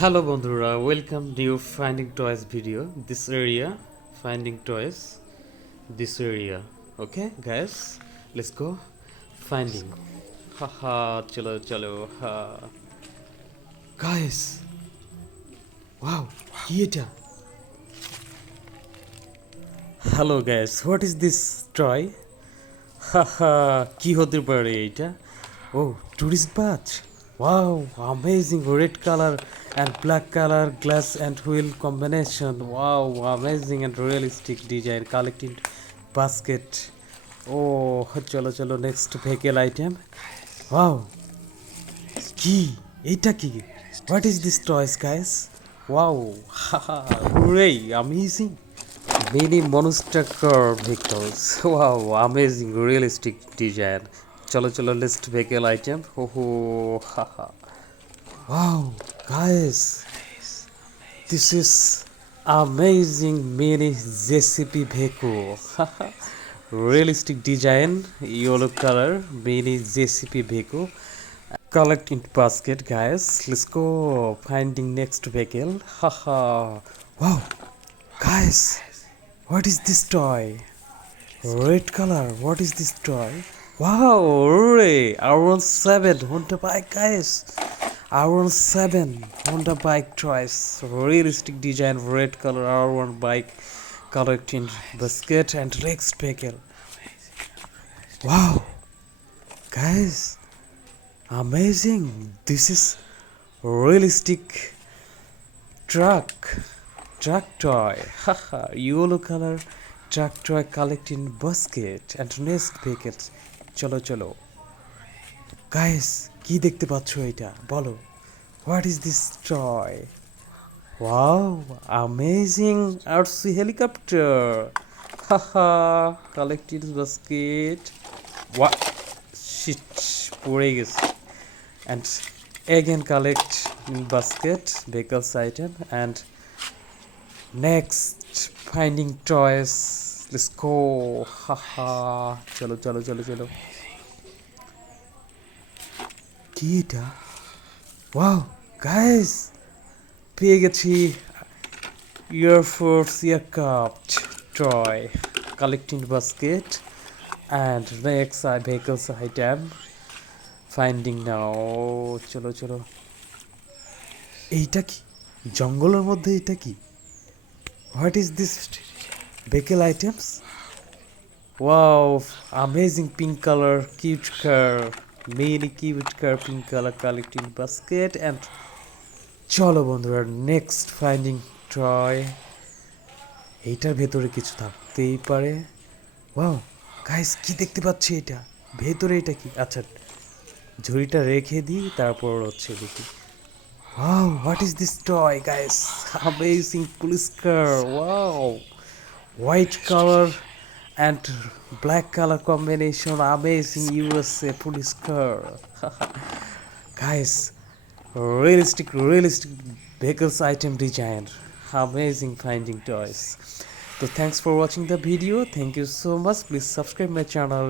Hello বন্ধুরা, welcome new finding toys video. This area finding toys, this area. Okay guys, let's go finding. Haha, chalo chalo ha. Guys, wow, কি এটা? Hello guys, what is this toy? Haha, কি হতে পারে এটা? Oh, tourist bath. Wow, amazing red color and black color glass and wheel combination. Wow, amazing and realistic design. Collecting basket. Oh, chalo chalo next vehicle item. Wow, কি এটা কি? What is this toys guys? Wow, haha, hooray, amazing. Mini monster car vehicles. Wow, amazing realistic design. Chalo chalo list vehicle item. Oh, haha. Wow, guys, this is amazing mini JCB vehicle. Realistic design, yellow color, mini JCB vehicle. Collect in basket, guys. Let's go finding next vehicle. Haha. Wow, guys, what is this toy? Red color. What is this toy? Wow, hooray! R17 Honda bike, guys. R17 Honda bike choice. Realistic design, red color R1 bike. Collecting basket and next vehicle. Wow, guys, amazing. This is realistic truck toy. Haha, yellow color truck toy collecting basket and next vehicle. চলো চলো guys, কি দেখতে পাচ্ছ এটা বলো? What is this toy? Wow, amazing RC helicopter. Haha, collected basket. ওয়া sheet, পড়ে গেছে। And again collect basket vehicles item and next finding toys. Let's go. Haha, chalo chalo chalo chalo. কি এটা? ওয়াও গাইস, পেয়ে গেছি air force aircraft toy collecting basket and next vehicles item finding now. চলো চলো, এইটা কি জঙ্গলের মধ্যে? এটা কি? What is this vehicle items? Wow, amazing pink color, cute car, mini cute car, pink color collecting basket and চলো বন্ধুরা নেক্সট ফাইন্ডিং টয়। এইটার ভেতরে কিছু থাকতেই পারে। ওয়াও গাইস, কি দেখতে পাচ্ছি এটা ভেতরে? এটা কি? আচ্ছা, ঝুড়িটা রেখে দিই, তারপর হচ্ছে দেখি। Wow, what is this toy guys? Amazing police car. Wow, white color and black color combination, amazing USA police car. Guys, realistic vehicles item design, amazing finding toys. So thanks for watching the video. Thank you so much. Please subscribe my channel.